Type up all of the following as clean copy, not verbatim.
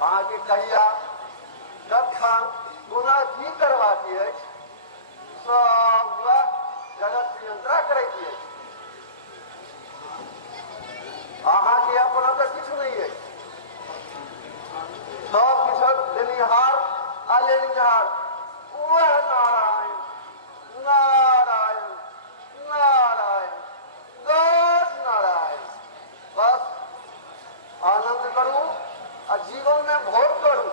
अहाँ के कहिया कखन कोना की करबाक अछि सब वह जगत नियंत्रण करैत अछि। अहाँ के अपना तऽ किछु नहीं अछि, सब किछुक देनिहार आ लेनिहार वह नारायण नारायण नारायण गॉड नारायण। बस आनंद करू आ जीवन में भोग करू।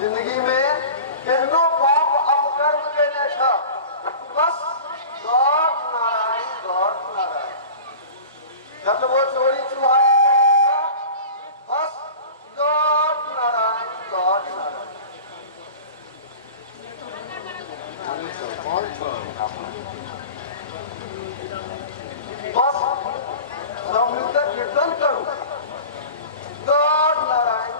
जिंदगी में केहनो पाप अपकर्म केने छ, बस गॉड नारायण जतबो चोरी चुहारी केने छ, बस गॉड नारायण बस सब मिलकर कीर्तन करो, गॉड नारायण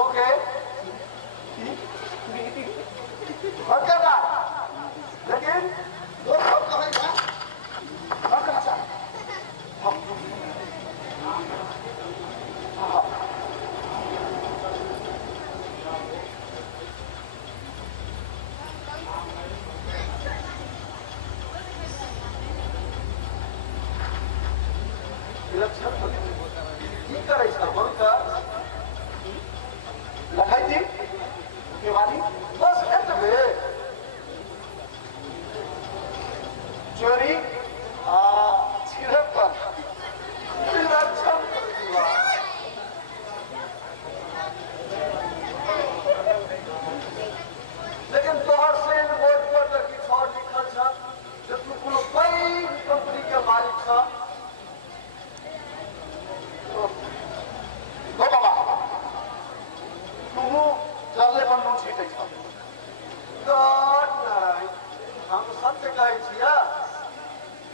ओके और करना लेकिन वो सब कहेगा और करना चाह की करे बनकर लखाई थी केवाली बस एत में चोरी छिड़पन लेकिन तोहर से बोर्ड पर लगी छड़ लिखल छ जे तू कोनो पैघ कंपनी के मालिक छ बाबा तुम जल्दी बनू छीटे छ नारायण हम सत्य कहै छियै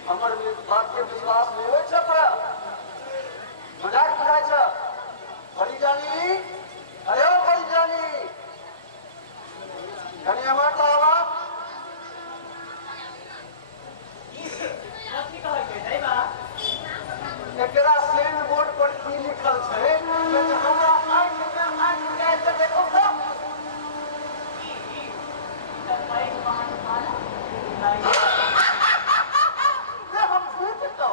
हमर बात के विश्वास नहीं होइ छ तोरा मजाक बुझाइ छ बड़ी जानी अरे ओ बड़ी जानी कनी हमर तावा एकरा सेन बोर्ड पर की लिखल छै जे हमरा आँख के देखो तो हम झूठ तो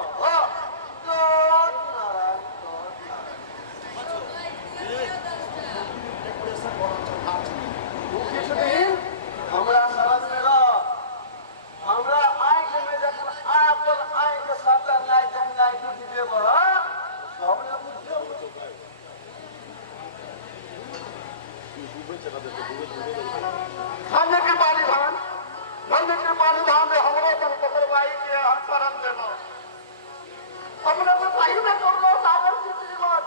हमरा समझ में ला हमरा आँख में जखन आपन आँख साटा लाई जंगाई टूट देबो सब ने बुझियो धन्य के पानी धान में हमरो तन पकड़वाई के हम शरण देनो हमने तो सही में करलो सागर की जीवन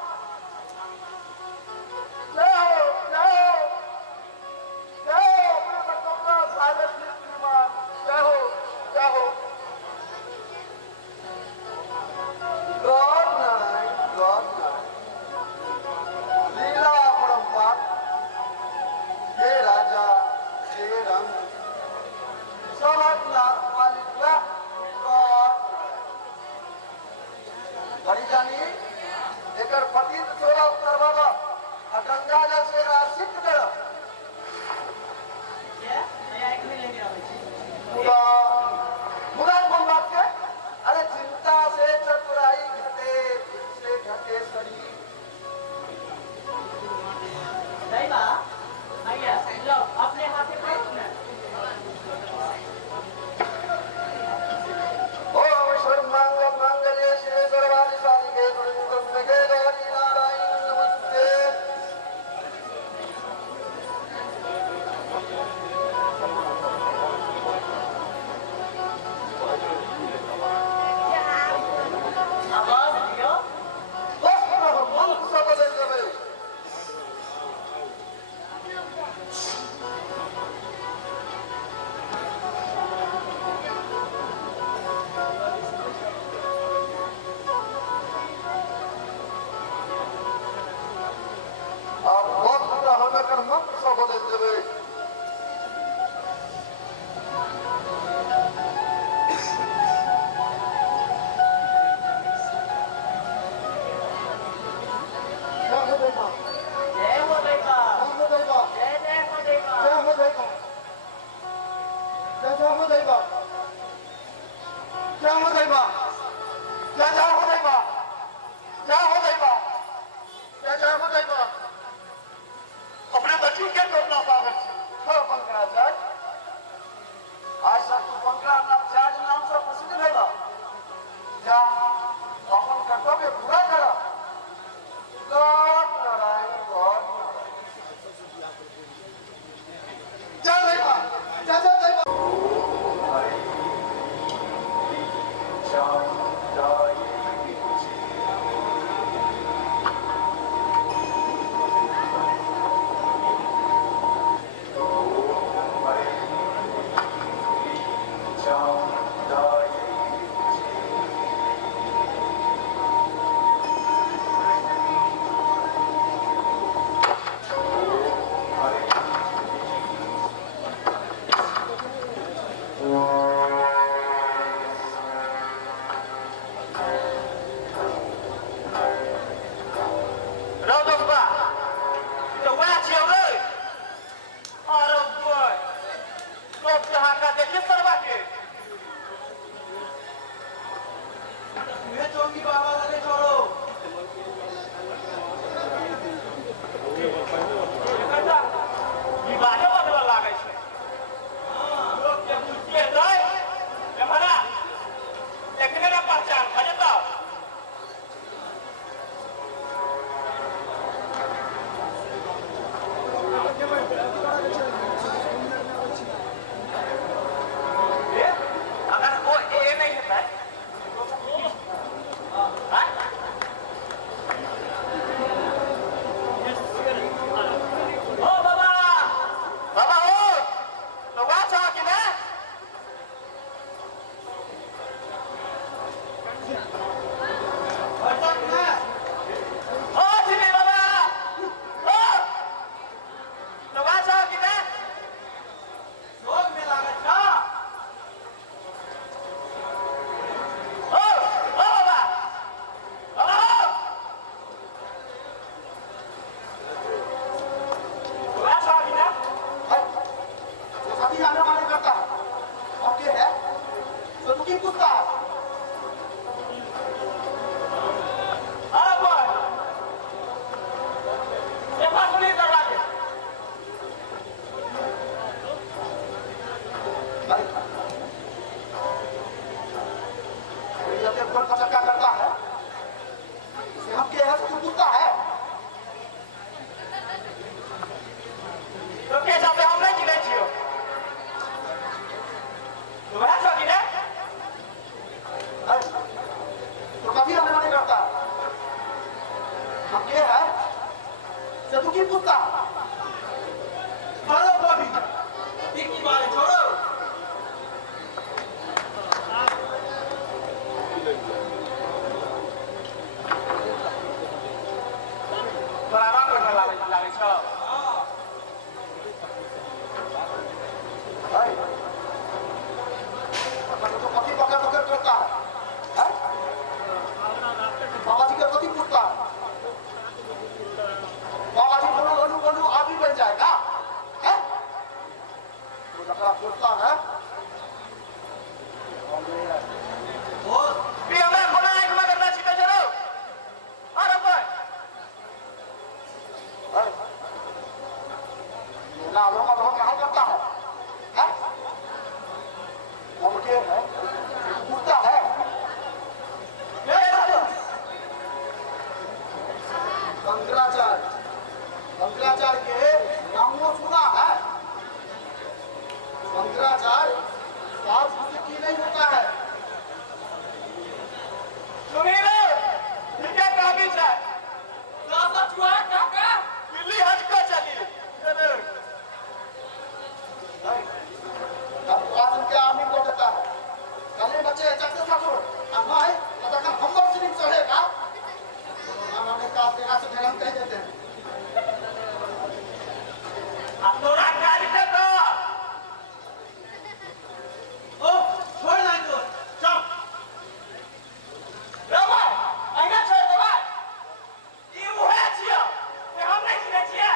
ले अपने तो करलो सागर की जीवन जय हो गॉड नारायण लीला अपरंपार हे राजा हे रंग समझ लाख मालिक बड़ी जानी एकर पतित थोड़ा उत्तर बाबा गंगा जल से राशिक कर मुराद बोल बात के अरे चिंता से चतुराई घटे से घटे शरीर अपने हाथे मंगले शिव सर्वादि साधिके गुरुमुखे गौरी नारायण नमस्ते आवाज दियो बस मन सब बदल जावे मंत्र सब बदल जावे अपने बच्ची के करना पागल पंकराचार्य आज सब तू पंकराचार्य नाम से प्रसिद्ध भेला जा अपन कर्तव्य पूरा कर गॉड नारायण चल जा तुम्हें चौकी बाबा लगे छोड़ो बेटा विवादे वाला लागे छे लोग के बुझिए जाय हमरा एकने ना पहचान खजे तो अगर वो ए नहीं है हां ओ बाबा बाबा ओ तो वाचा कि ना अच्छा ना ओ जी बाबा ओ तो वाचा कि ना लोग में लागे छा ओ बाबा बाबा वाचा कि ना जो सभी आने वाले करता है ओके है तो तू की पूछता है अरे बोल ये फासली दरवाजे अरे जब ये फोन का चक्का करता है इसे हम के है तो तू पूछता है तो कैसा पे हम नहीं जिले छियो तो वाचा कि ना अरे तो कभी आने वाले करता है हम के है तो तू की पूछता है अरे बॉबी टिक्की मारे छोड़ो थोड़ा रंग में लागे छो अपन तो कभी पकड़ पकड़ करता है हैं? बाबा जी का कभी पूछता है बाबा जी बोलो बोलू बोलू आदमी बन जाएगा हैं? तो लकड़ा पूछता है और भी हमें बोला एक में करना सीधा चलो अरे बोल ना लोग अब हम कहाँ करता है हैं? हम के है पूछता है ये बाबू शंकराचार्य के नाम को सुना है शंकराचार्य साफ की नहीं होता है सुनील ठीक है काबिल है रास्ता छुआ काका बिल्ली हट को चली अब आदम के आदमी को देता है कल बच्चे चक्कर साथो अब भाई पता का हम लोग सिर्फ चढ़ेगा हमारे का तेरा से ढेला कह देते हैं अब तो रात गाड़ी से तो ओ छोड़ ना तो चल रवा आइना छोड़ दे भाई ये वो है छिया ये हम नहीं छिए छिए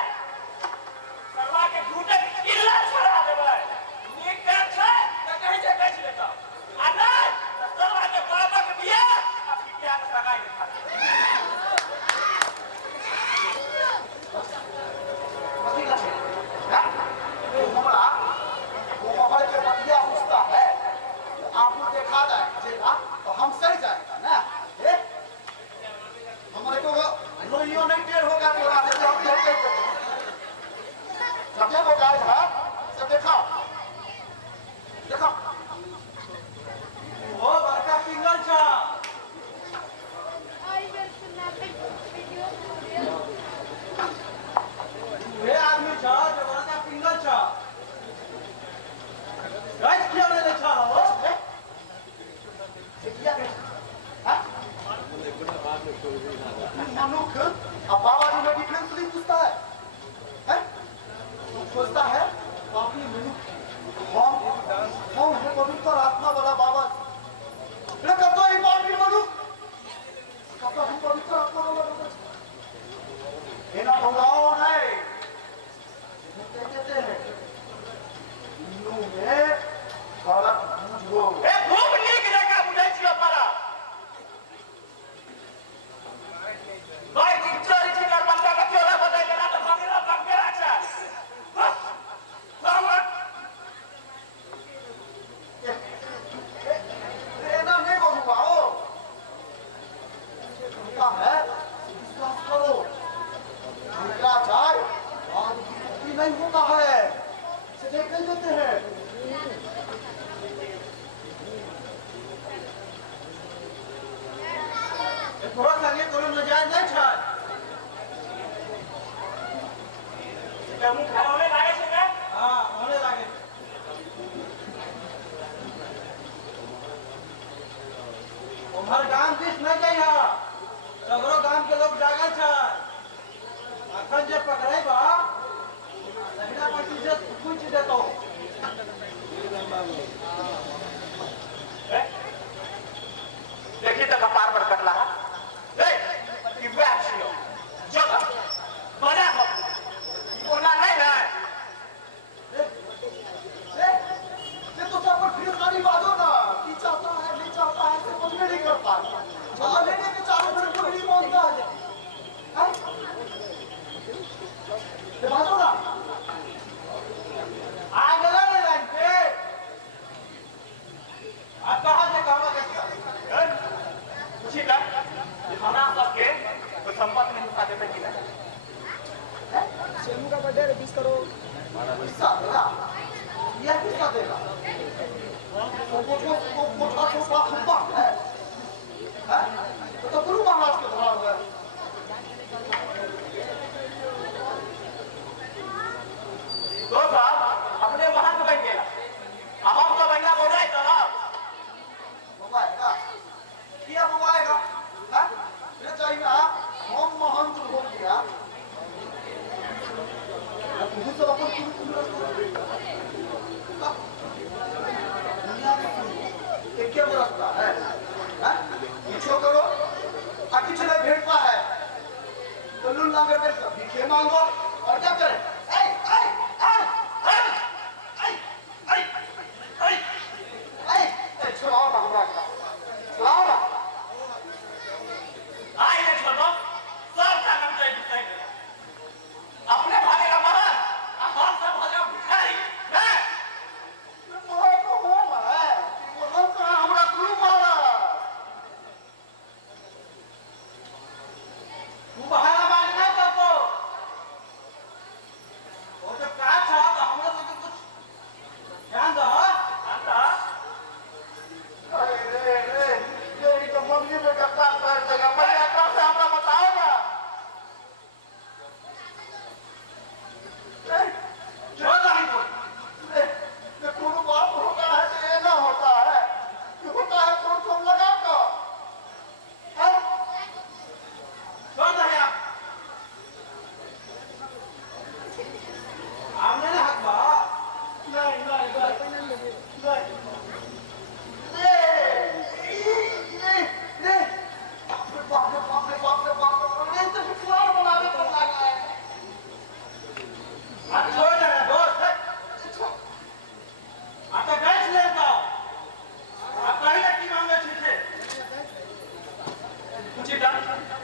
करवा के घूटे किल्ला छड़ा दे भाई ये कर छे तो कहीं से कह लेता आ नहीं करवा के बाबा के बिया अब बिया के सगाई देखा मती का है ना वो हमारे के बतिया पूछता है आपको देखा जाएगा तो हम सही जाएगा ना ए हमारे को लोइयो नहीं टेढ़ होगा थोड़ा से हम देखते सबसे वो गाय है सब देखा देखा वो बड़का सिंगल छा वे आदमी छा जो बड़का सिंगल छा गाइस क्यों नहीं छा वो क्या है हां मनुख अब बाबा जी में डिफरेंस नहीं पूछता है हैं तो सोचता है बाकी मनुख हम है पवित्र आत्मा वाला बाबा ये कब तो ये बाकी मनुख कब तो हम पवित्र आत्मा वाला बाबा ये ना भगवान है कहते हैं हिंदू में गलत बूझो ए खूब नीक जगह बुझै छियो परा तोरा संगे कोनो नजायज नहीं छै जब खावे लागे छै ना हां होने लागे उमर गांव दिस नहीं जाइहा सगरो गांव के लोग जागल छै अखन जे पकड़ै बा लहरा पट्टी से पूछ देतो देखिए तो कपार पर कटला ए कि बैठ छियो जब बड़ा हो ओना नहीं है ये तो सब फिर सारी बातों ना कि चाहता है नहीं चाहता है समझ में नहीं कर पा रहा लेने के चारों तरफ कोई नहीं बोलता है ये बातों ना आ गया ना लाइन पे आप कहाँ से कहाँ कैसे पूछी का खाना सबके तो संपत्ति में नुका देते कि नहीं सेमू का बर्थडे 20 करोड़ पैसा देगा यह किसका देगा वो छोटा खंबा है तो गुरु महाराज के धरा हुआ है तो साहब अपने वहां से बन गया अब हम तो बंगा बोल रहे तरफ मंगाएगा क्या मंगाएगा ये चाहिए हम महंत हो गया तुम सब अपन एक क्या रास्ता है पीछो करो किसी ने भेंटवा है तो लून लांगे पे भीखे मांगो और क्या करें छुड़ाओ ना हमरा का छुड़ाओ ना आई ने छोड़ो सब का नाम चाहिए दिखाई अपने भाई का मरा हम सब हो जाओ भिखारी हैं मोह को हो है वो का हमरा गुरु महाराज तू बहाना मांगना चाहतो और जब का था तो हमरा से कुछ ध्यान दो आता अरे ये तो मम्मी में करता कर देगा मैं आता से हमरा बताओ ना जो नहीं बोल ये कोनो बात होता है तो ये ना होता है कि होता है तो तुम लगा दो छोड़ दे आप हमने ना हक बा नहीं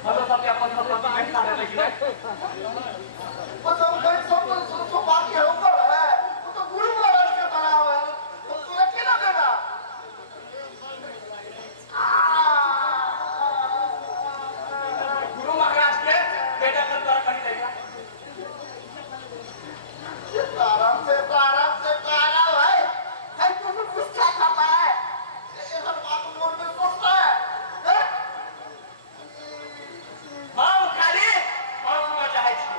मतलब सब क्या अपन सब का लेकिन वो सब बात है ऊपर है वो तो गुरु महाराज के बना हुआ है तो तू अकेला देना गुरु महाराज के बेटा का द्वारा कहीं देगा आराम से तारा भाई है तू कुछ क्या खाता है ये हर बात मन में सोचता है हम खाली और सुना चाहे छी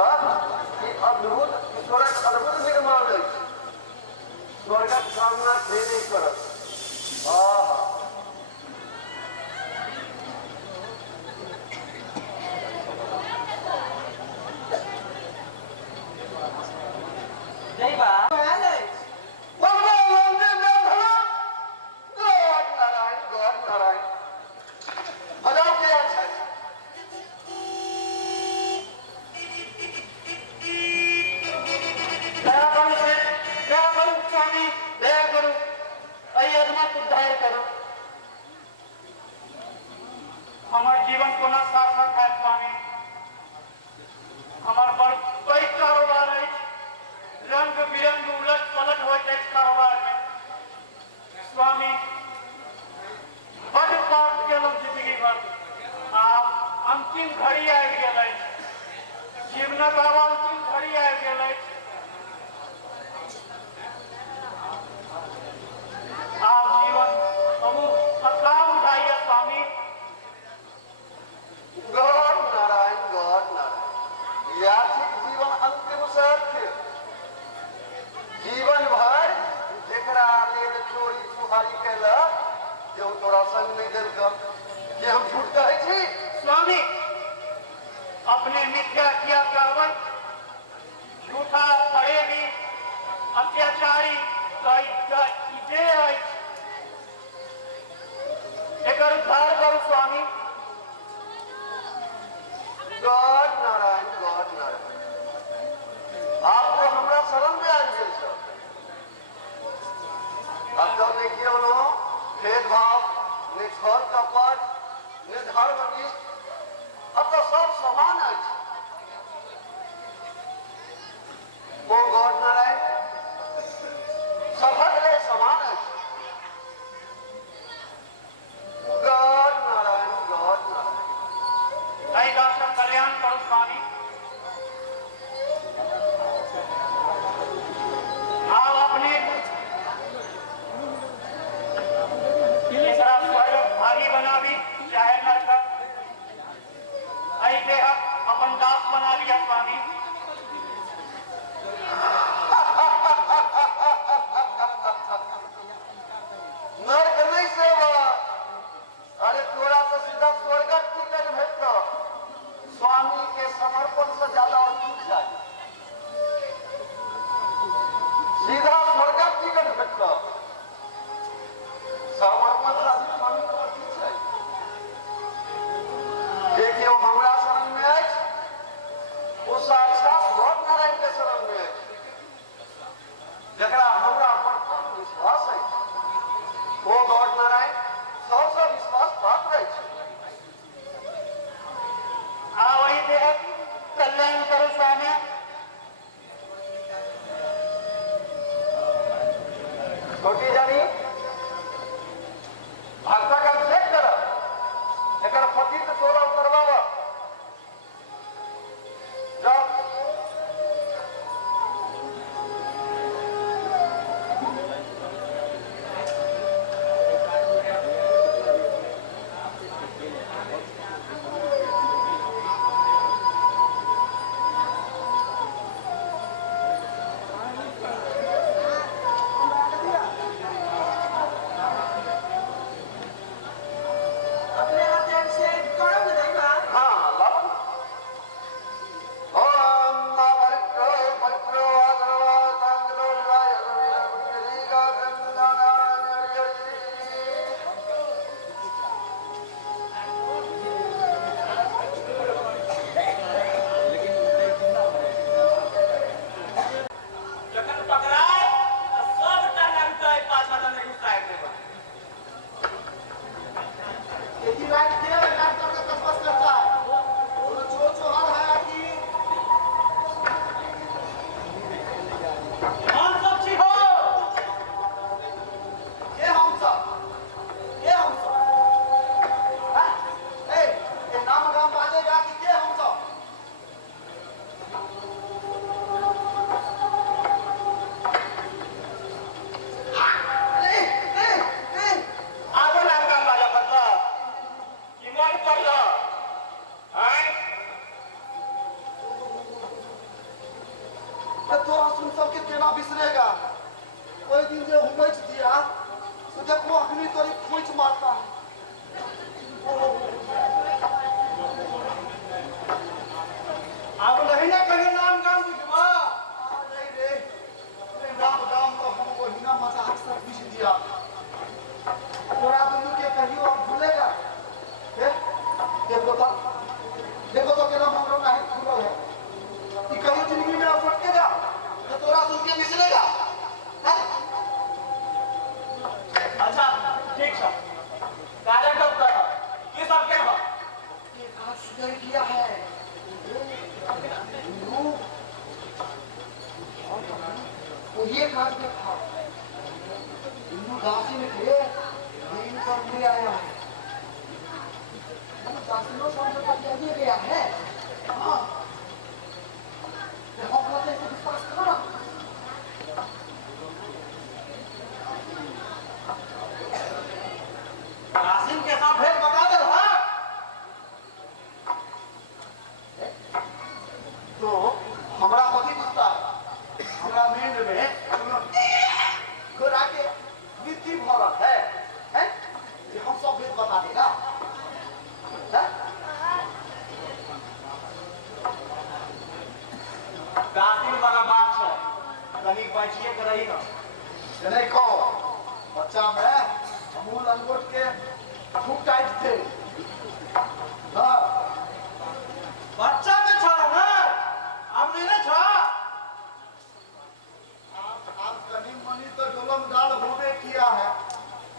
ईश्वर ई अद्भुत ईश्वरक अद्भुत निर्माण अछि स्वर्गक कामना से नहीं करत आहा जय बा हमार जीवन कोना सार्थक है स्वामी हमार बड़ कई कारोबार है रंग बिरंग उलट पलट हो जाए कारोबार में स्वामी बड़ पाप केलम जिंदगी भर आप अंतिम घड़ी आ गए जीवनक आब अंतिम घड़ी आ गए आप जीवन अमुक अकाम उठाइए स्वामी गॉड नारायण याचिक जीवन अंतिम सत्य जीवन भर जेकरा लेल चोरी चुहारी कैलक केहू तोरा संग नहीं देलक जे हम झूठ कहै छी स्वामी अपने मिथ्या किया कहवन झूठा फरेबी अत्याचारी जे एकर उद्धार करू स्वामी गॉड नारायण आपको हमरा शरण में आबि गेल छ अब तो देखिए भेदभाव ने छल कपट ने धर्म निष्ठ अब तो सब समान अछि ओ गॉड नारायण सभक लेल समान अछि गॉड नारायण कई डॉक्टर कल्याण करो स्वामी आप अपने भागी बनावी चाहे नरक ऐसे अपन दास बना लिया स्वामी नर्क नहीं सेवा अरे तोरा तो सीधा स्वर्गक टिकट भेटलो स्वामी के समर्पण से ज्यादा और कुछ चाहिए सीधा स्वर्गक टिकट भेटलो समर्पण से स्वामी को और कुछ चाहिए देखियो हमरा शरण में अछि वो साक्षात गॉड नारायण के शरण में अछि जकरा हमरा पर पूर्ण विश्वास अछि वो गॉड नारायण सबसे विश्वास पात्र अछि वही देह कल्याण करो स्वामी छोटी जानी भक्तक अभिषेक कर एकर पतित तोरा उतरवाव जाओ तोरा सुन सबके केना बिसरेगा। कोई दिन जो हुमच दिया तो देखो अग्नि तोरी खोच मारता है। अब नहीं ना कहीं नाम गाम बुझवा। नहीं रे, राम राम तो हमको हिना मजा अक्सर पूछ दिया। तोरा दुनू के कहियो अब भूलेगा। देखो तो केना हमरो नहीं खुलो है। कि कहियो जिंदगी में अब फटकेगा तो तोरा सुन के बिसरेगा। अच्छा ठीक है काजा कब कर ये सब क्या हुआ ये काज सुधर किया है। वो ये काज में था। इन्हों दासी में थे, ये इनका मुझे आया है। दासियों समझ कर दिया गया है। हाँ। ये हम कहते हैं विश्वास करो ना। राशिन के साथ भेद बता दे हाँ तो हमारा पति पूछता है, हमारा मेंढ में घोड़ा के मिट्टी भरल है, ये हम सब भेद बता देगा। है? राशिन वाला बात है कहीं बचिए के रही ना ये नहीं कहो, बच्चा में अमूल अंगूठ के खूब टाइट थे। हाँ, बच्चा में छोड़ा ना अब नहीं ना छोड़ा आप कहीं मनी तो डोलम डाल होने किया है।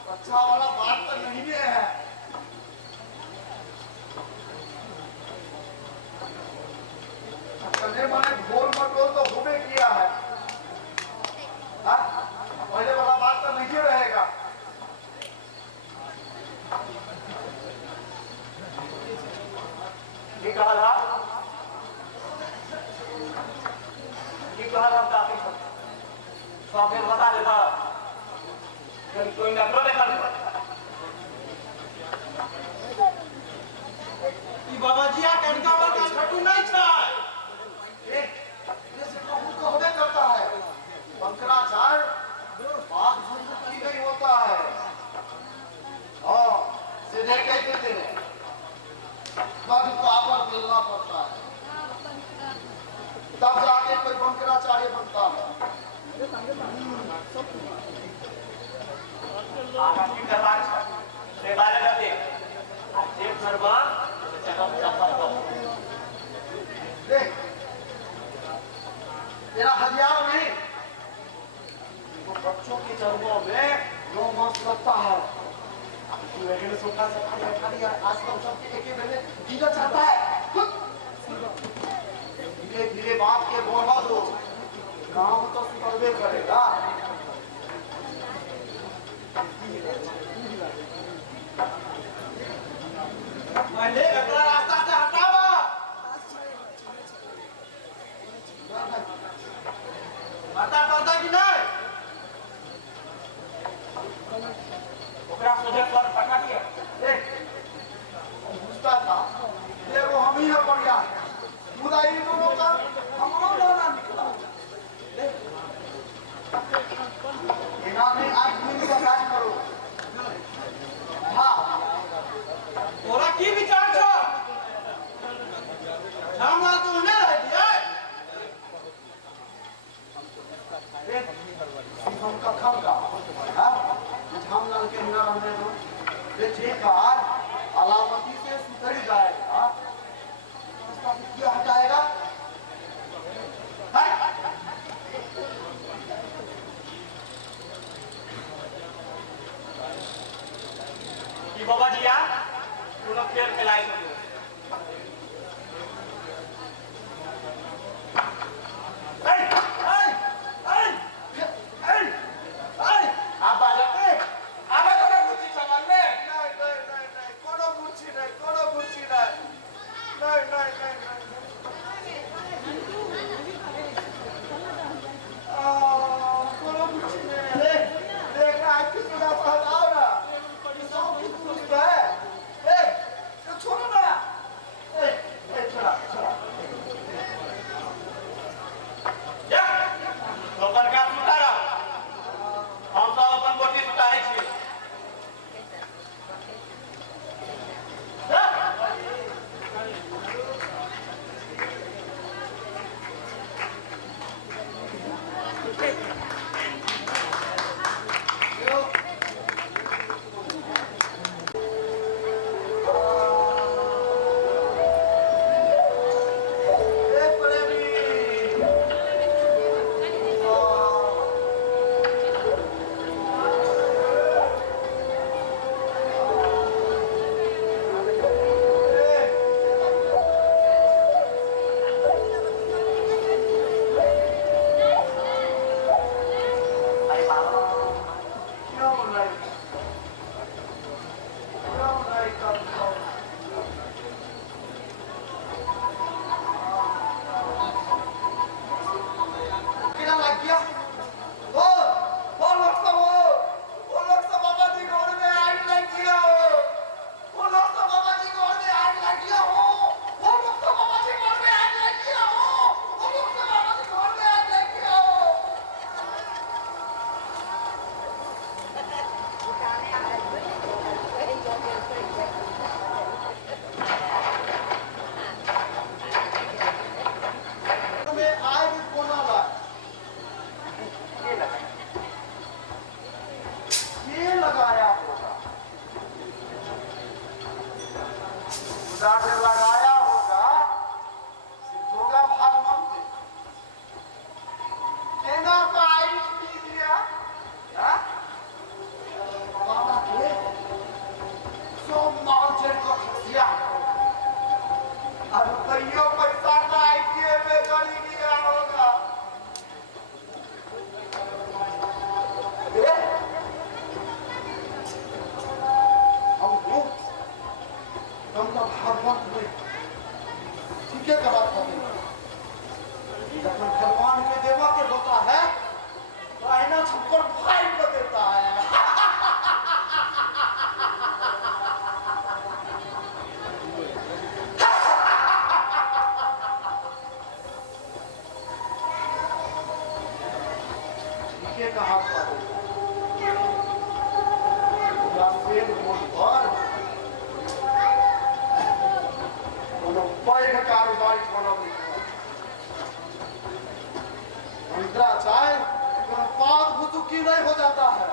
बच्चा वाला बात तो नहीं है। कहीं मने गोल मटोल तो होने किया है। हाँ? पहले वाला बात तो नहीं रहेगा। ये कहा था काफी सब भेद बता देता कहीं कोई नकलो देखा ई बाबा जी आ कनका वाला छटू नहीं था जैसे प्रभु को होने करता है। शंकराचार्य बात की नहीं होता है। हाँ, सीधे कहते थे बग पापर मिलना पड़ता है तब जाके कोई शंकराचार्य बनता है। आगा की करवा से बारे रहते देव सर्वा जगम सफल हो देख तेरा हथियार नहीं वो बच्चों के चरणों में जो मस्त लगता है। लेकिन सोटा से खाली आजकल सबके एक ही बेले जीना चाहता है। धीरे धीरे बाप के बोलवा दो, गांव तो सुधरवे करेगा। पहले अपना रास्ता से हटावा बता पाता कि नहीं ओकरा सोझे पर पटा दिया पूछता था ये वो हम ही है बढ़िया मुदा इन दोनों का हमरो लाना निकला। इन्होंने आज दिन का काम करो। हाँ, तोरा की विचार छो हमरा तो ने रह दिया हम का खंगा हाँ झामलाल के ना रहने दो। ये जेकार अलामती से सुधर जाएगा उसका क्या हटाएगा। कि बाबा जी आ तू लोग खेल खिलाई हो छोड़ो ना। तो अपन का सुतारा हम सब अपन गोटी सुतारे छी लगाया होगा होगा भागवंत केना का आई दिया बाबा के सो माउंटेन को खसिया और रुपयों पैसा का आईटीए में गड़ी गया होगा हम तो भागवत में ठीक है का बात करते हैं जब भगवान के देवा के होता है तो आईना छप्पर फाड़ कर देता है ठीक है कहा कारोबारी चाहे पाद बुतुकी नहीं हो जाता है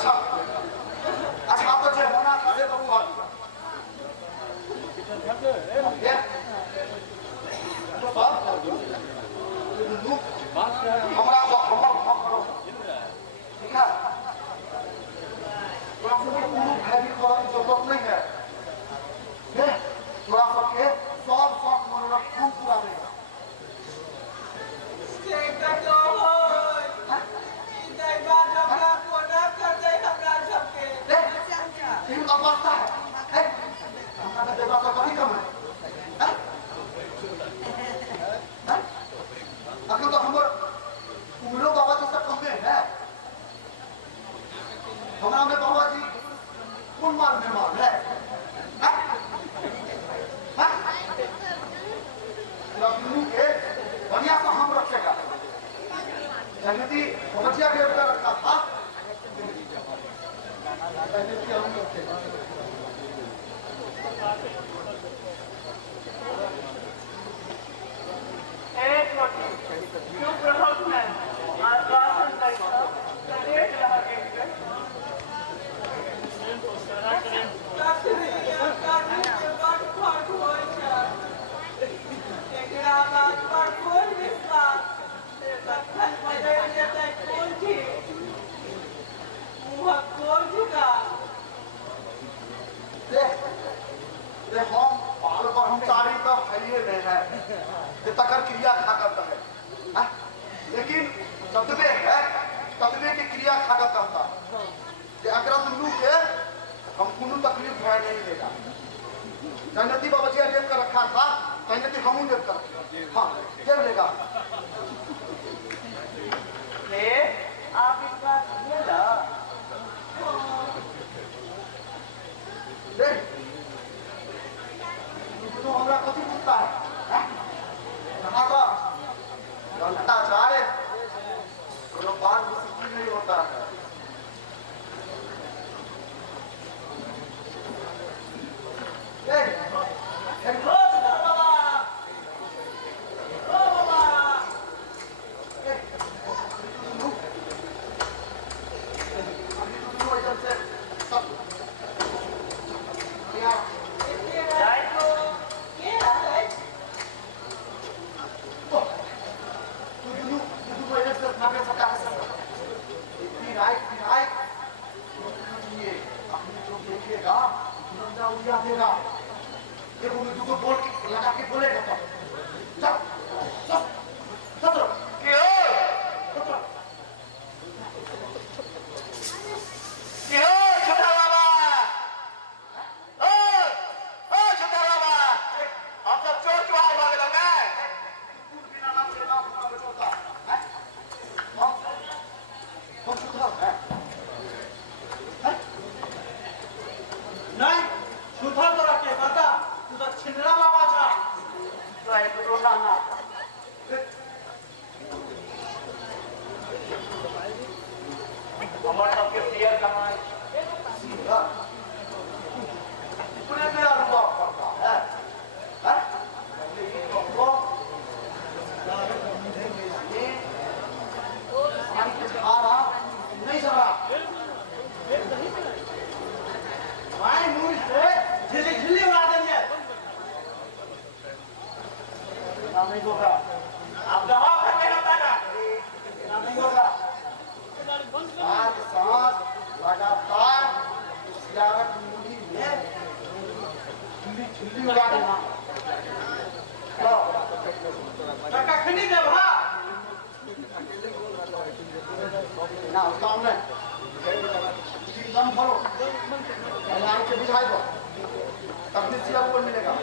अच्छा अच्छा आप तो जो होना था से तो हुआ ये तो बात हमारा करो ठीक है तो आपको हैवी कॉल की जरूरत नहीं है थोड़ा सबके सब सब मनोरंजन पूरा देगा अवस्था है हमारा देवा का कभी कम है अगर तो हमारे उम्रों बाबा जी से कम है हमारा में बाबा जी कौन माल मेहमान है के बढ़िया से हम रखेगा जगती बचिया के रखा था हम रखेगा हम सारी का फैलिए नहीं है ये तकर क्रिया खा करता है लेकिन सतबे है सतबे की क्रिया खा करता कि अगर दुनू के हम कोनो तकलीफ है नहीं देगा जन्नती बाबा जी लेप कर रखा था जन्नती हमू लेप कर रखे हाँ जब लेगा आप इस बात ये ना तो हमरा कथी पूछता है कहाँ का जनता चाहे कोनो बात मुश्किल नहीं होता है देखो मैं तुमको बोल के लगा के बोलेगा तो चल चल चल छोटा बाबा ओ छोटा बाबा हम सब चोर चुहार भाग लगे बिना नाम से नाम सुना बेटा है हम सुधा है नहीं सुधा तो रखे बता तू तो छिंदरा बाबा था तो है तो ना ना हमारे सबके प्रिय कमाए पूरे मेरा अनुभव करता है नहीं चल रहा भाई मुझ से झिल्ली झिल्ली उड़ा देंगे नहीं होगा आप दवा करने होता ना नहीं होगा साथ साथ लगातार सियारत मूली में झिल्ली उड़ा देना कखनी दे भा ना उसका हमने दम भरो लाइन के बुझाई दो तब सिया ऊपर मिलेगा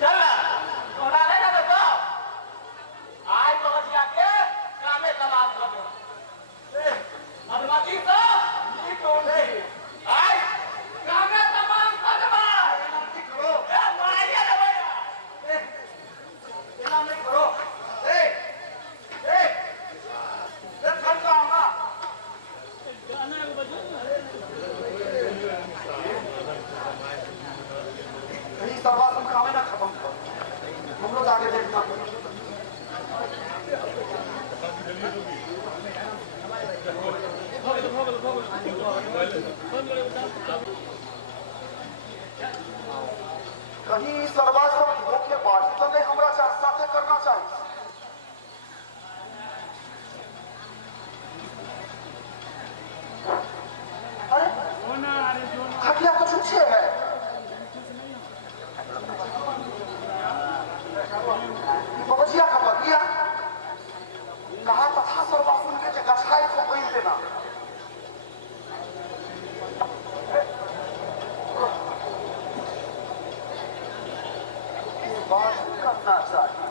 चल थोड़ा ले ना तो आज तो बचिया के कामे तमाम कर दो मधुमती तो ये तोड़ दे आज कामे तमाम कर दो करो ए मारिया रे भैया इतना नहीं करो ए खर्चा होगा कहीं सब बात हम खावे ना खत्म करो हम लोग आगे देखना कहीं सर्वाश्रम धोखेबाजी तो नहीं हमरा साथे करना चाहिए। अरे खटिया तो छुच्छे है। बबजिया का बगिया कहा तथा सर्वाश्रम के गछाई को कोई देना। बात करना चाहिए।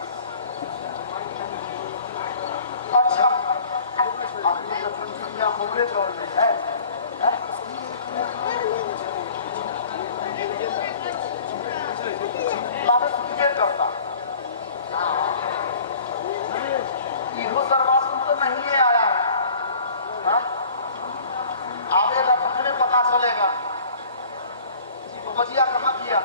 अच्छा आपने जब दुनिया हमले दौर में है, बाबा सुनके करता इहो सर्वाश्रम तो नहीं आया है। आवेगा तो फिर पता चलेगा बजिया कहाँ किया।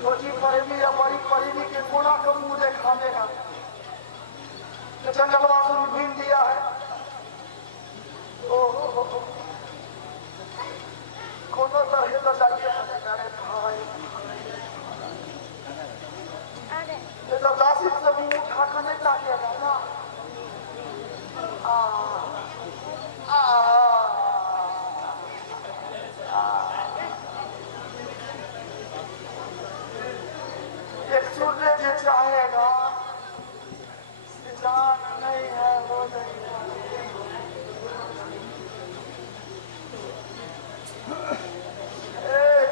छोटी के कोना का मुंह देखावेगा तो जंगलवासों ने भीन दिया है। ओहो कोनो तरह तो जाइए अरे भाई ये तो दासी से मुंह उठा कर नहीं ताकेगा ना। एक सूर्य जो चाहेगा जान नहीं है वो नहीं है।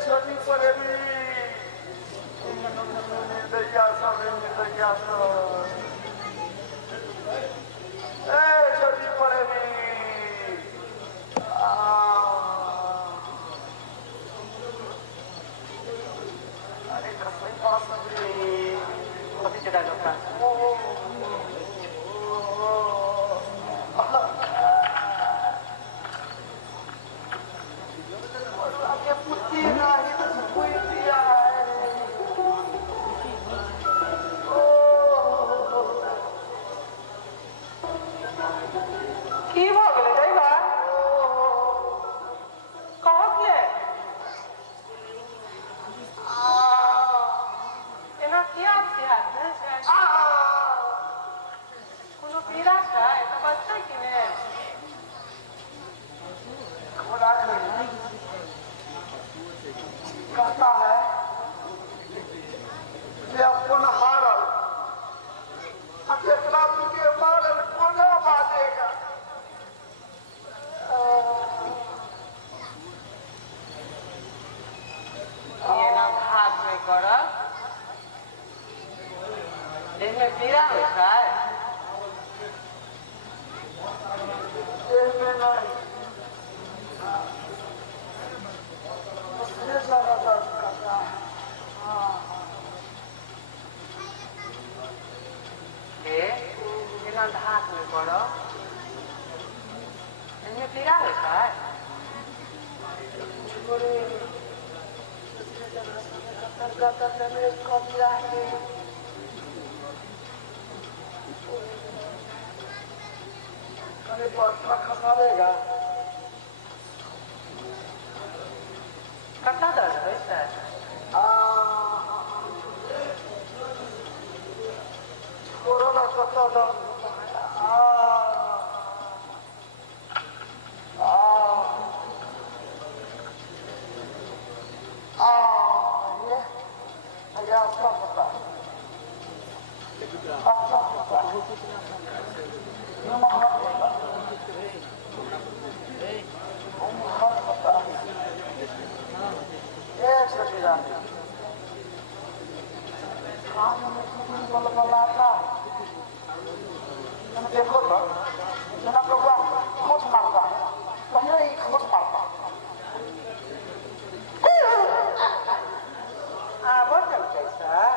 छोटी पड़े भी दैया सब दैया सब छोटी पड़े भी अरे कसई पास कभी चढ़ा जाता पुत्री नहीं तो कोई दिया है। की भऽ गेलै रे बा कहाँ के एना किया हाथ में कोनो पीड़ा छै तऽ बचतै कि ने कहता है कि अपन हारल जेतना तुझे मारल कोना बाजेगा। एना हाथ में करब देहमे पीड़ा होइ छै देह में नहीं उसने सारा दर्द करता है। एना हाथ में करब देहमे पीड़ा होइ छै अरे बर्फा खसावेगा कतऽ दर्द होइ छै कोरोना कतऽ दर्द होता है। ये आपका पता है आपका पता है देखो तो जना प्रभु खोज मारता है पहले ही खोज मारता आबऽ चलतै सर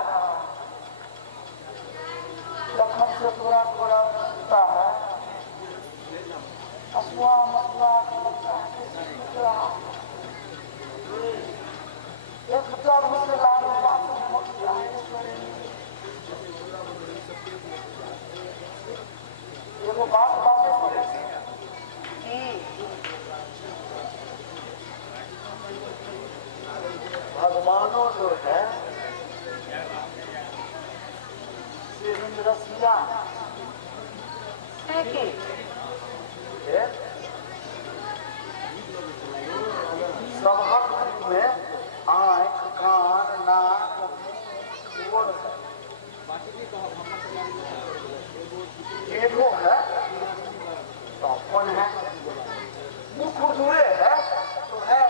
लखन से पूरा पूरा होता है असुआ मसुआ लगता है एक हजार मुझसे लाल बात एगो बात बातें पड़े की भगवानों जो है रसिया से की सबक में आँख कान नाक गोड़ एगो है तो अपन है मुख दूरे है तो है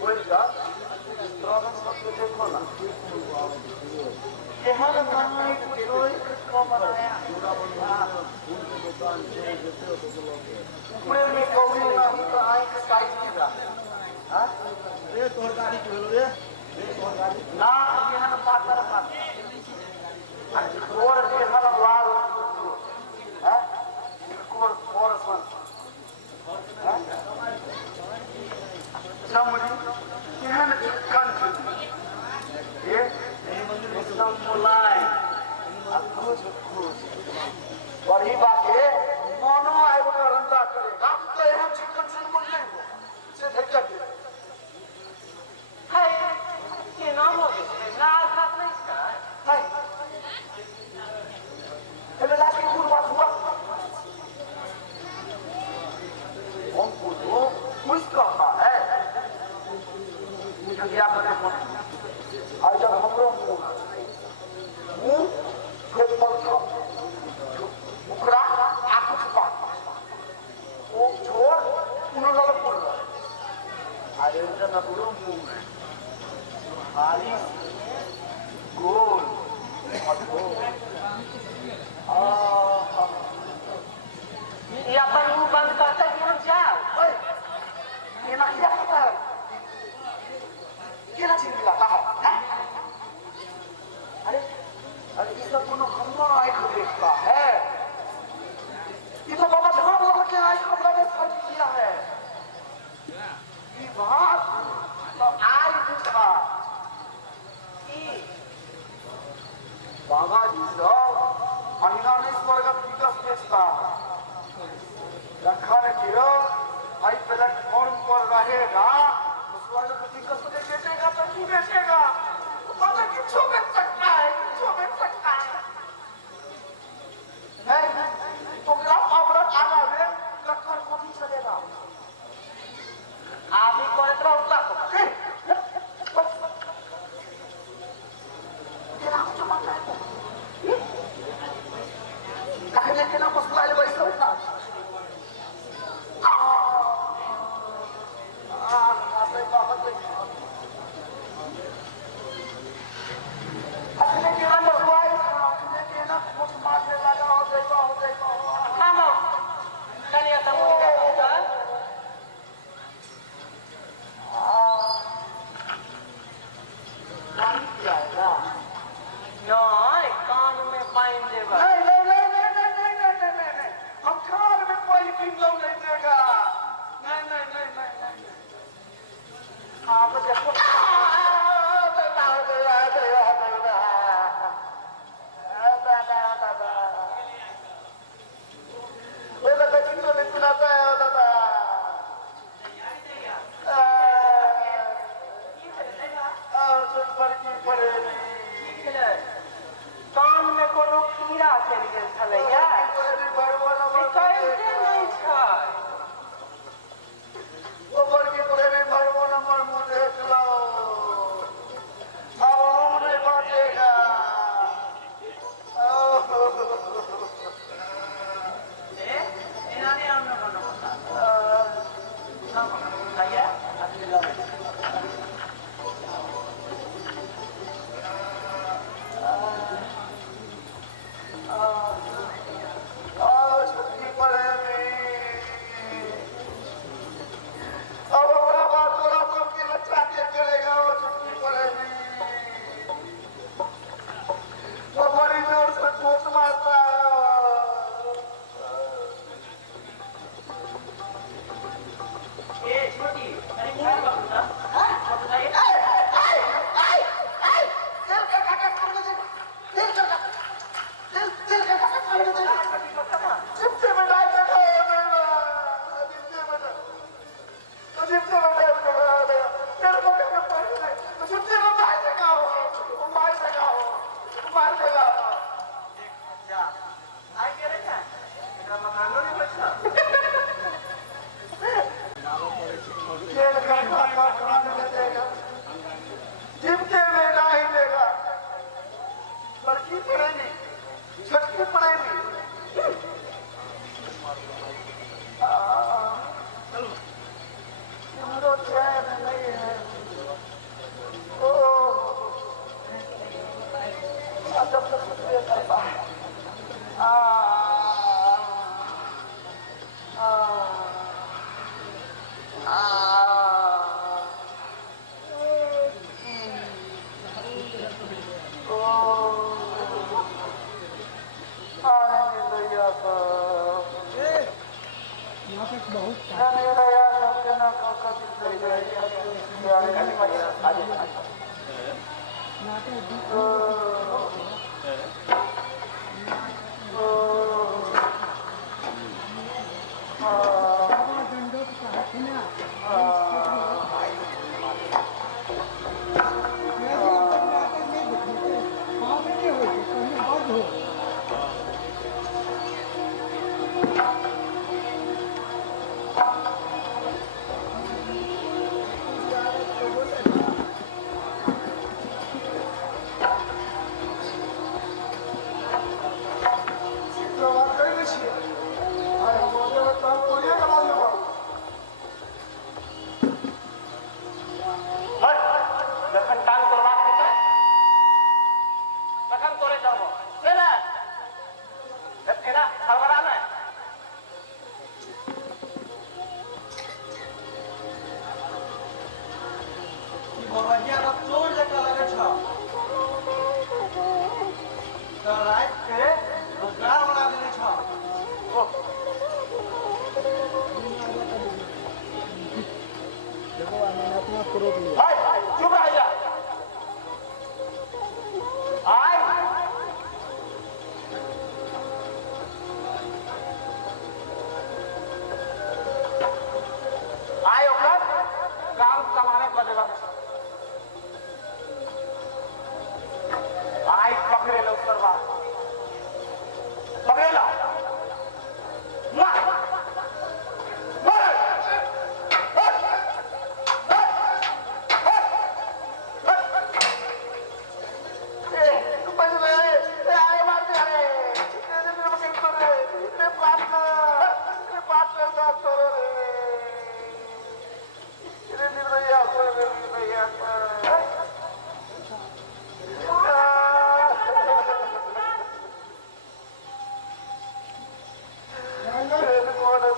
वही का सबको देखो ना यहाँ बनाए कुछ को बनाया पूरे में कौड़ी नहीं तो आँख साइज की रहा रे तोहर गाड़ी के भेलो रे तोहर गाड़ी ना यहाँ पातर और यहाँ लाल है और सन समझ यहाँ कंठ ये एकदम क्या करे आज जब हम लोग मुंह खूब मत खाओ मुकरा आंखों छुपा वो छोड़ उन्होंने लोग बोल रहा आज इनका ना बोलो मुंह में खाली गोल ये अपन मुंह बंद करता कि हम जाओ ये ना क्या होता है ये ना चिंता लाता है अरे अरे इसका कोनो खम्मा आए को देखता है ये तो बाबा धाम लगा के आए कपड़ा में सर्च किया है ये बात तो आज दूसरा बाबा जी सब अनिनाने स्वर्ग विकास बेचता रखा ने किया आई प्लेटफॉर्म पर रहेगा तो स्वर्ग विकास में बेचेगा तो क्यों बेचेगा बाबा किच्छो बेच सकता है किच्छो बेच सकता है नहीं तो ग्राम आवरण आला में लखन कथी चलेगा आप ही को इतना उतना को तेरा कुछ मत है कहने के ना मुस्कुराए वैसे होता कहने के ना मुस्कुराए कहने के ना कुछ मारने लगा हो देखो हम कनिया तम होगा पानी पिलाएगा नहीं कान में पाइन देगा नहीं हम खान में कोई पिंगल नहीं देगा नहीं आप देखो कान में कोनो कीड़ा चल गेल छलैया कैसे नहीं छै एना नहीं हमने कोनो बता भैया जिनके में नहीं देगा लड़की पड़ेगी छटकी पड़ेगी चैन नहीं है जब तक करता है मोबाइलिया का चोर जगह लगे छ तो रात के रोजगार बना देने छ देखो मैंने अपना क्रोध लिया हाय चुप रह जा आय आय ओकर काम कमाने कर देगा आय पकड़े लो सरवा पकड़े लो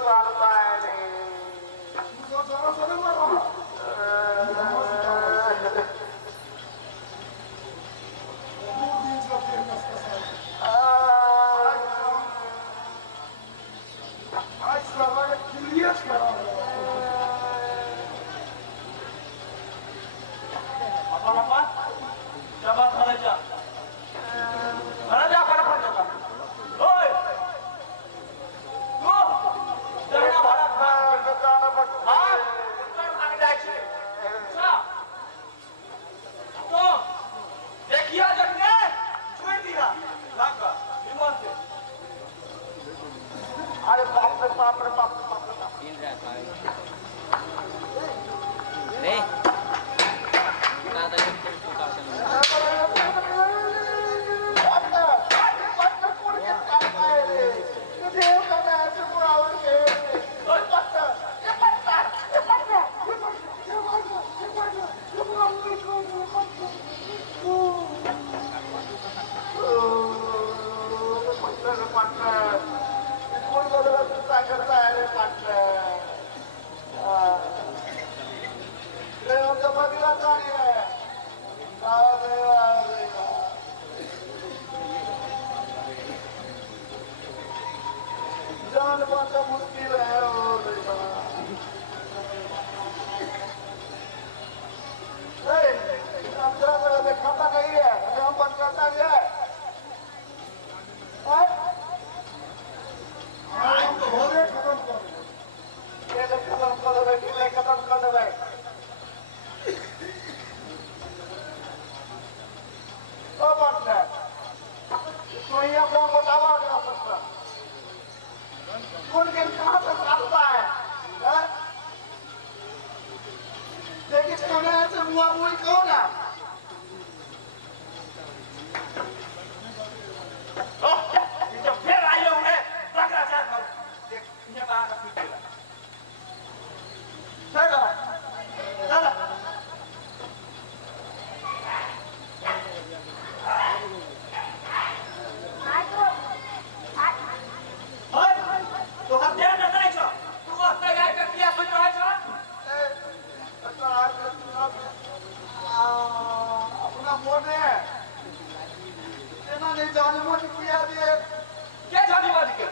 मार मार अपन जमा घरे जा फटाफट जा ओए तू दहना भारत हां उत्तर भाग जाय छै अच्छा तो देखिया जगने छोड़ दिया लागा विमान से अरे बाप रे बाप रे बाप रे बाप रे बाप खेल रहा था रे दादा जब तक टूटा चला जान पाना मुश्किल है खाता नहीं है हम बंद करता है खत्म कर दे खत्म कर दे तो ये अपना बतावा कर सकता कौन के कहां से आता है लेकिन कौन है से मुआ मुई कौन है जब फिर आए लोग हैं पकड़ा जा कर ये बाहर का पीछे चलो चलो तो हम ध्यान रखना है तू अपना गाय का क्या सोच रहा है अपना फोन है नहीं जाने मुझे किया दिए क्या जाने वाली के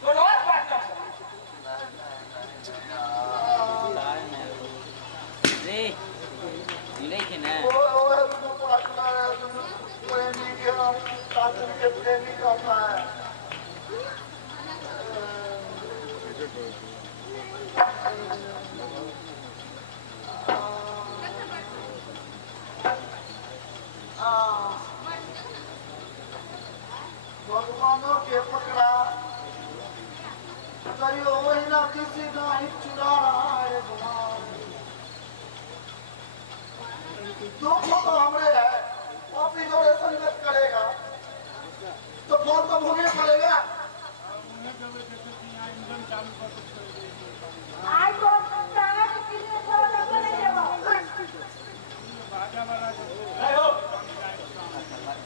तो और बात कर रे मिले के ना भगवानों के पकड़ा करियो वही ना किसी ना ही चुरा रहा है दुख तो हमरे है आप जोड़े संगत करेगा तो फल तो भोगने पड़ेगा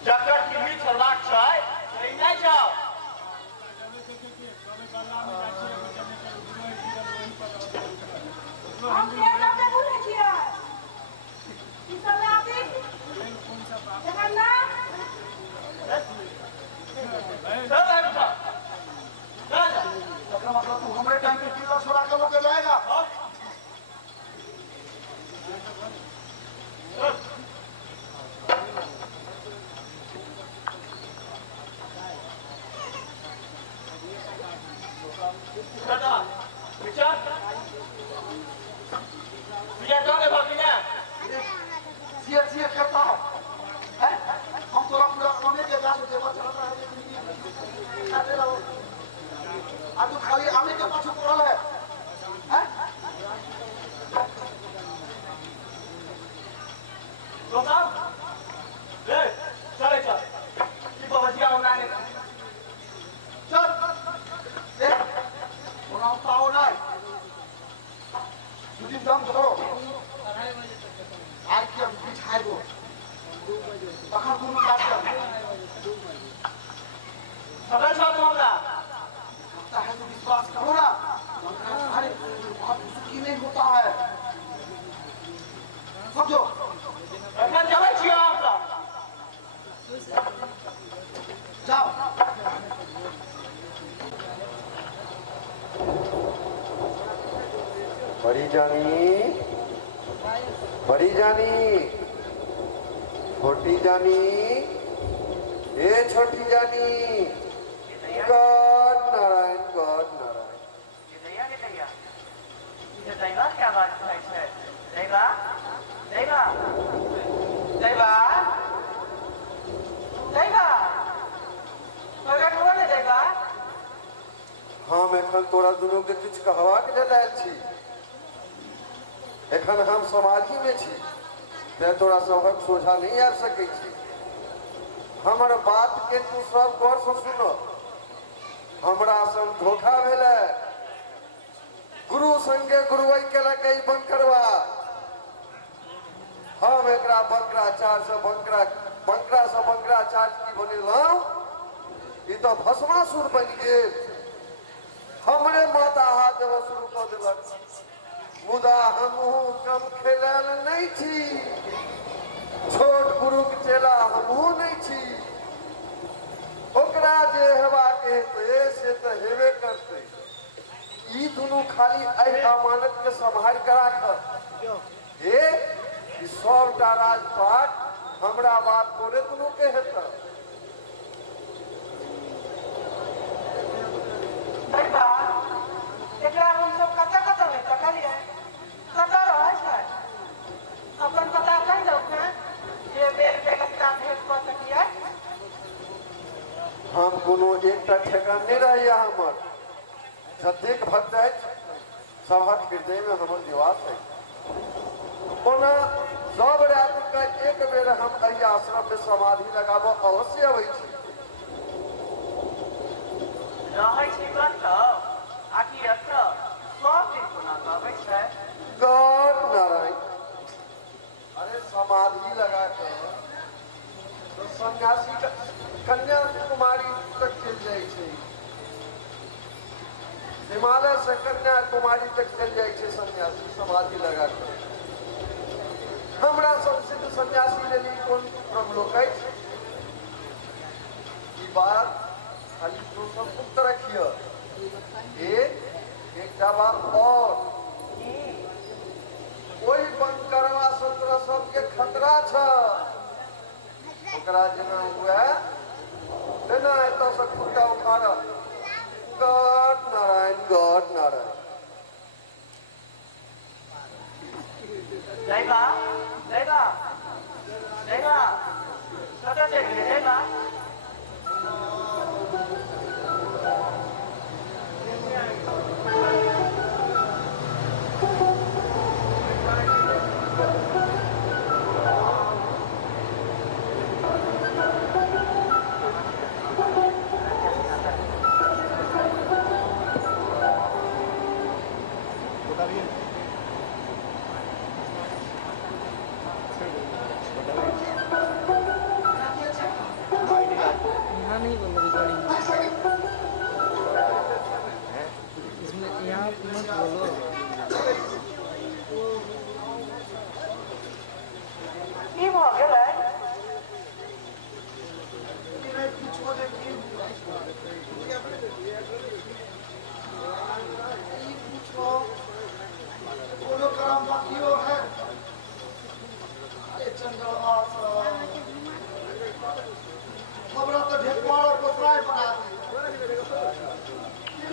जकर की मीठ चलबाक छै सही नहीं जाओ चल आगे चल जा तकरा मतलब तू हमरे टाइम पे किला छोड़ा के लोग जाएगा बेटा विचार विचार जाने बाकी ना सियर करता हूँ हैं? हम तो पूरा आने के जा से चला रहा है खाते रहो आज तो खाली आने के पास पड़ल है हैं? तो साहब ले चले चल की बवजिया होना है चल ए ओना पाओ नहीं तुझे दम धरो आज के हम बिछाए दो तखन कोनो बात कर सदा साथ होगा लगता है तो विश्वास करो ना अरे बहुत सुखी नहीं होता है समझो ऐसा चले छिया आपका जाओ बड़ी जानी छोटी जानी ए छोटी जानी गॉड नारायण दैवा क्या बात है दैवा दैवा दैवा दैवा प्रकट हुआ ने दैवा हम एखन तोरा दुनू के किछु कहबाक लेल आयल छी एखन हम समाधि में छी तें तोरा सबक सोझा नहीं आबि सकै छी हमर बात के तू सब गौर से सुनो हमरा संग धोखा भेलै गुरु संगे गुरुवै केलक ई बंकरवा हम एकरा बंकराचार्य से बंकरा से बंकराचार्य की बनेलहुँ ई तो भस्मासुर बनि गेल हमरे माता हाथ देव शुरू कर देलक मुदा हमहू कम खेलायल नहीं छी छोट गुरु के चेला हमहू नहीं छी ओकरा जे हेबाक हेतै से तऽ हेबे करतै ई दुनू खाली एहि अमानत के सम्हारि के राखत हे ई सबटा राजपाट हमरा बात तोरे दुनू के हेतै दैवा एकरा हम सब कतऽ में तकलिए कतऽ रहै छै अपन पता कहि दो के जे बेर पे लगता भेट कऽ सकिए हम कोनो एकटा ठेकान नहीं रहैया हमर जतेक भक्त अछि सभक हृदय में हमर निवास है ओना सब राति के एक बेर हम एहि आश्रम में समाधि लगाबऽ अवश्य अबै छी रहै छी कतऽ आकि एतऽ सब दिन कोना कहबै छै गॉड नारायण अरे समाधि लगा कर तो सन्यासी कन्या कुमारी तक चल जाए छै हिमालय से कन्या कुमारी तक चल जाए छै सन्यासी समाधि लगा कर हमरा सब सिद्ध सन्यासी लेली कोन ब्रह्मलोक अछि ई बात खाली तू सब गुप्त रखियो एकटा बात और कोई बंकरवा सत्र सबके खतरा छ ओकरा जेना हुए तेना एतऽ से खुट्टा उखाड़ गॉड नारायण दैवा दैवा दैवा कतऽ चलि गेलै दैवा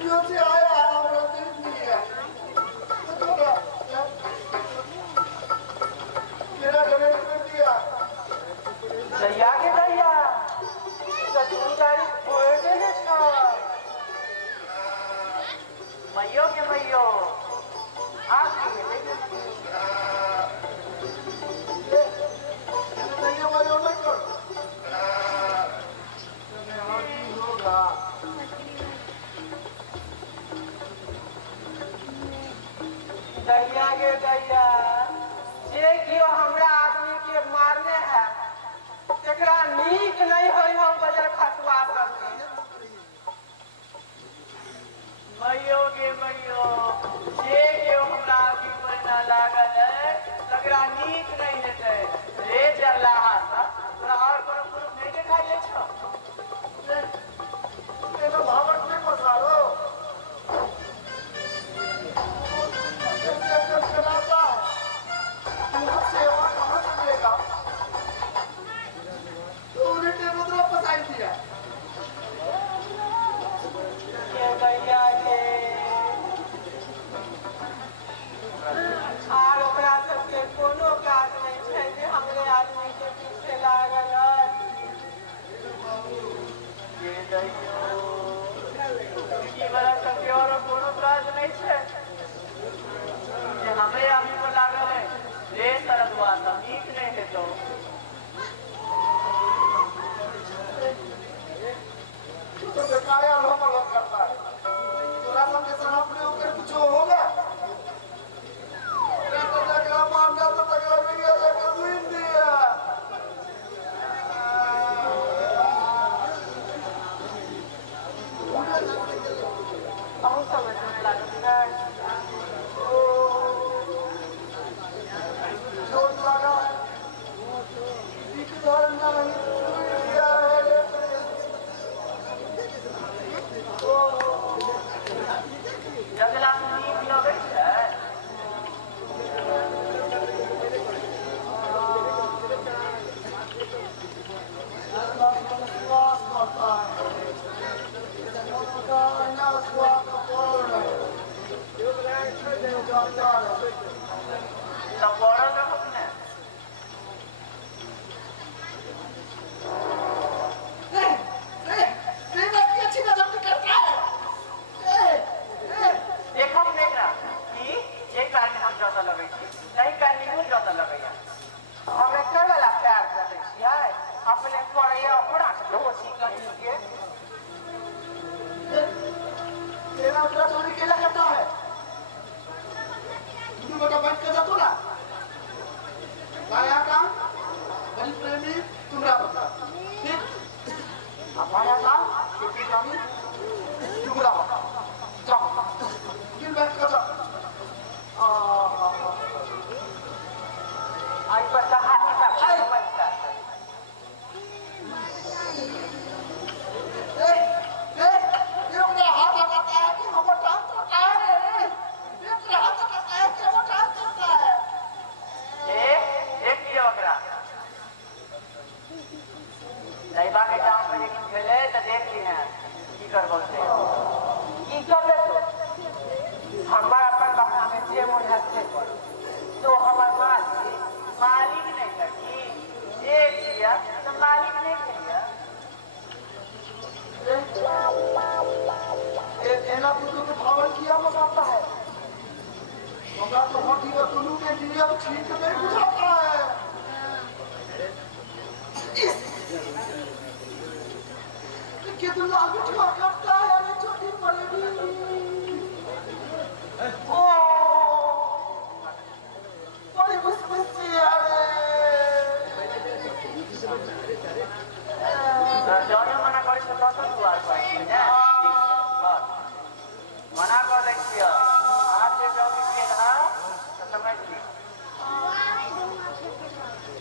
वीडियो से आया है और देख लिया मेरा डोनेट कर दिया दैया के दैया तो तू गाड़ी फोड़ देने छो मैयो के मैयो आप नहीं वाले नहीं कर होगा दैया के दैया जे कियो हमरा आदमी के मारने है तेकरा नीक नहीं होई हम बजर खसवा सकते मैयो के मैयो जे कियो हमरा आदमी पर ना लागल है तेकरा नीक नहीं हेतै रे जल्लाहा सा तोरा और कोनो प्रूफ नहीं देखाई दे छौ ये तो भावट में पसारो सेवा कहाँ से मिलेगा तो उन्हें टेबुद्रा पसाई दिया ये दैया के आर ओकरा सबके कोनो काज नहीं छै जे हमरे आदमी के पीछे लागल है ये दैयो की बड़ा सबके और कोनो काज नहीं छै जे हमरे आदमी पर लागल है रे सरदवा सब नीक नहीं हेतौ तो बेकाया लोग अलग करता है तोरा सब के सना प्रयोग कर कुछ होगा ये तो जगह मारना तो तगड़ा भी है जगह दुइन दिया बहुत समझने लगा है चोट लगा इधर नहीं दुइन दिया है जगला नीक लगै छै स्वास्थ्य करता है उनका अन्ना स्वास्थ्य पूर्ण है तब बड़ा न अपने देखो बेटा कि जे काल में हम ज्यादा लगै छी नहीं काल में ज्यादा लगैया हम एकर वाला प्यार करते छियै अपने पढ़ैया अपना दोषी कहीं के तेरा अल्ट्रासाउंड केला करता है तू बेटा बैठ के जातो ना लाया काम बड़ी प्रेमी तुम्हारा बता ठीक हमारा काम छोटी कामी तुम्हारा बता जाओ गिर बैठ कर जाओ आज पर हाथी का समझता ये मेरा हाथ लगाता है कि हम डांस करता है ये मेरा हाथ लगाता है कि हम डांस करता है एक किलो बकरा नहीं बाके गांव में लेकिन खेले तो देख ली हैं की कर बोलते की कर ले हमारा अपन बकरा में जे मन हंसते तो हमार मालिक नहीं है कि जे किया तो मालिक नहीं किया ये देना पुतु के भावल किया मसाता है हमरा तो होती है तुलू के लिए अब ठीक नहीं बुझाता है कि तू लागू छुआ करता है अरे छोटी पड़ेगी ओ बड़ी मुश्किल अरे जौने मना करे तो तो तू आर पाई ना मना कर दे छिया आज से जब खेल हा तो समझ ली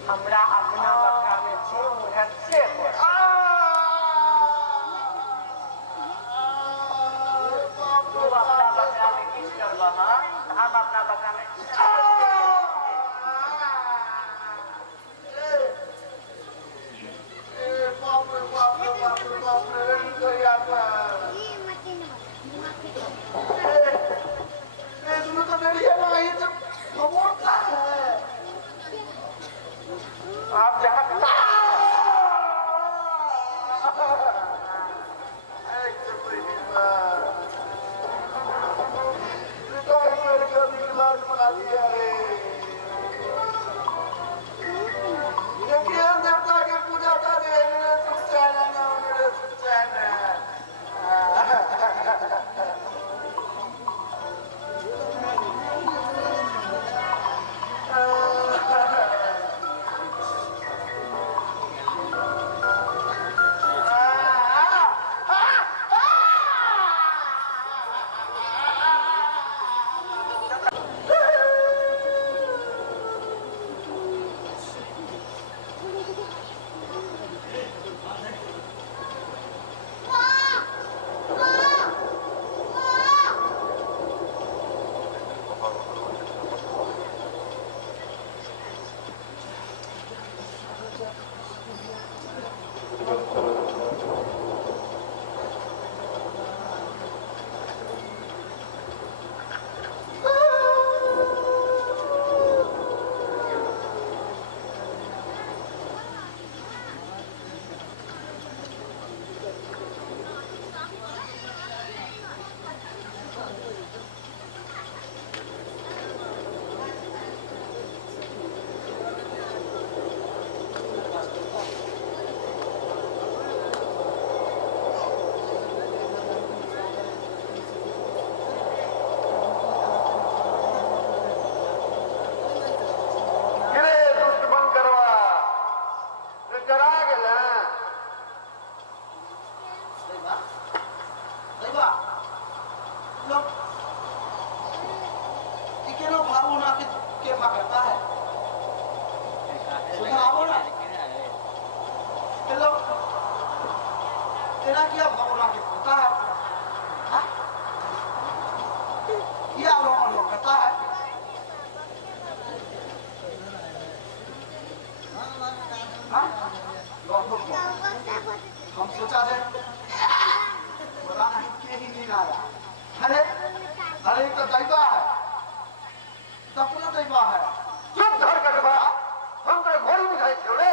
हमरा अपना बकरा में जे मुहर से पर तू अपना बकरा में किस करवा हम अपना बकरा में बाप रे बाप रे बाप रे बाप रे आप जहाँ बना दिया रे। देवता की पूजा कर तेरा क्या भावना के होता है? हाँ? क्या भावना करता है? हाँ? हम सोचा थे बता नहीं के ही नहीं आया। अरे अरे तो दैवा है, सपना दैवा है। चुप धर कर बा, हम तेरे घोड़ी में गए छोड़े।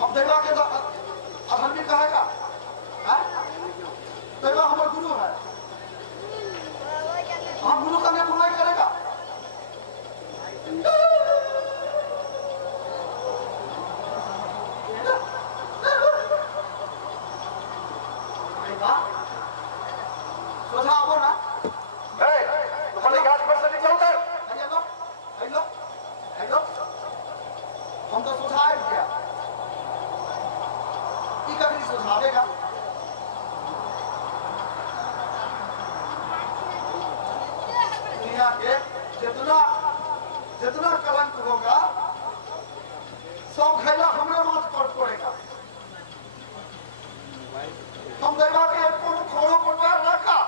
हम दैवा के अधर्म भी कहेगा, दैवा हमारा गुरु है, हम गुरु का नहीं बुराई करेगा। सोचा आपो ना, तुम्हारे घाट पर से निकल उतर। हेलो, हम तो सुझाव दिया, ये कभी सुझावेगा? दुनिया के जितना कलंक होगा, सब घैला हमरे माथ पर पड़ेगा। हम दैवा के एक खोड़ों पर पैर रखा,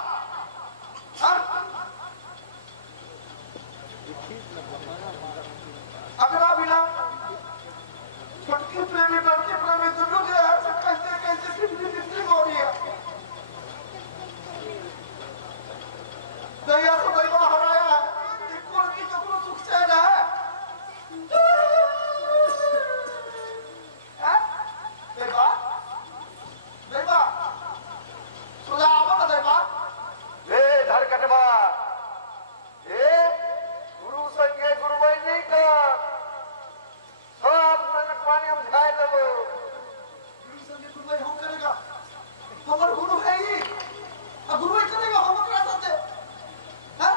अगला बिना छोटकी प्रेमी बड़की प्रेमी दोनों जो है कैसे फिफ्टी हो रही है। दैया से दैवा हराया है, की कपड़ों सुख चैन है। दैवा दैवा सुझा आवो ना दैवा। ले धर कटवा, ए गुरु संगे गुरुवाई नहीं कर, सब ननक पानी हम झाय लेबो। गुरु संगे गुरुवाई हम करेगा, हमर गुरु है ही, और गुरुवाई करेगा हम ओकरा साथे, हैं?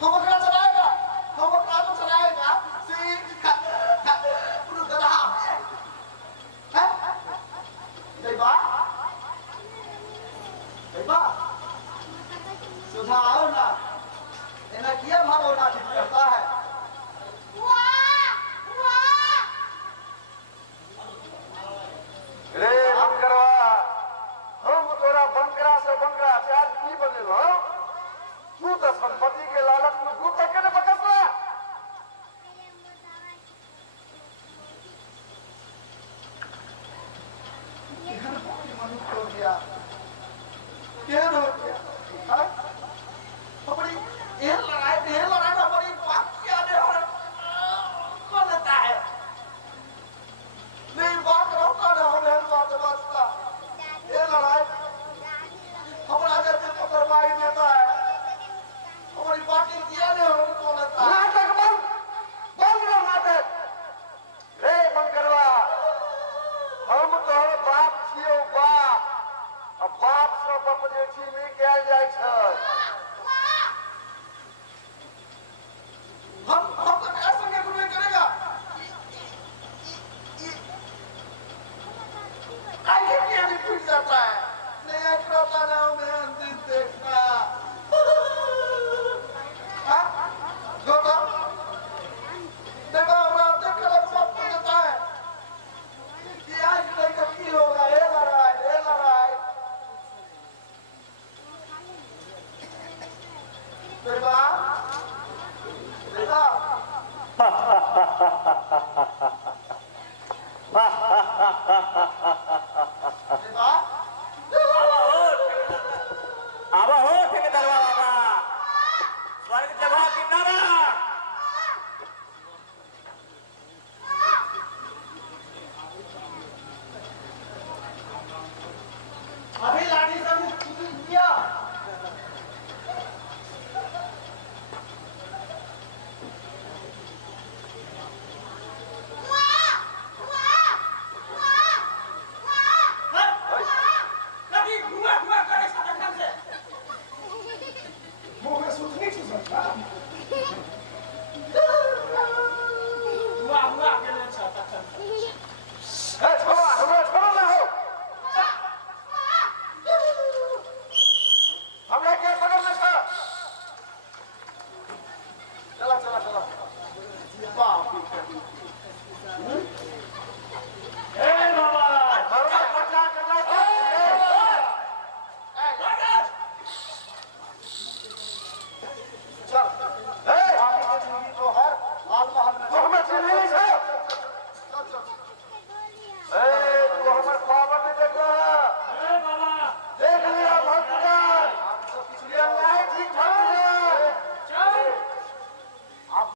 हम ओकरा चलाएगा, हम ओकरा जो चलाएगा से गुरु गधा है, हैं? दैवा दैवा सुझाव ना, इन्हें क्या भावना करता है? रे बंकरवा, हम तोरा बंकरा से बंकरा से आज की बने हो? तू तो संपत्ति के लालच में घुस के न बकसला। मनुष्य हो गया, क्या पजेठी में क्या जाए छै हम तो क्या संगे गुरु करेगा आगे क्या नहीं फूट जाता है नहीं करता ना मैं अंतिम देखना हाँ जोता देखो रात देख कर सब फूट जाता है कि आज नहीं तो की होगा ये लड़ाई मेरे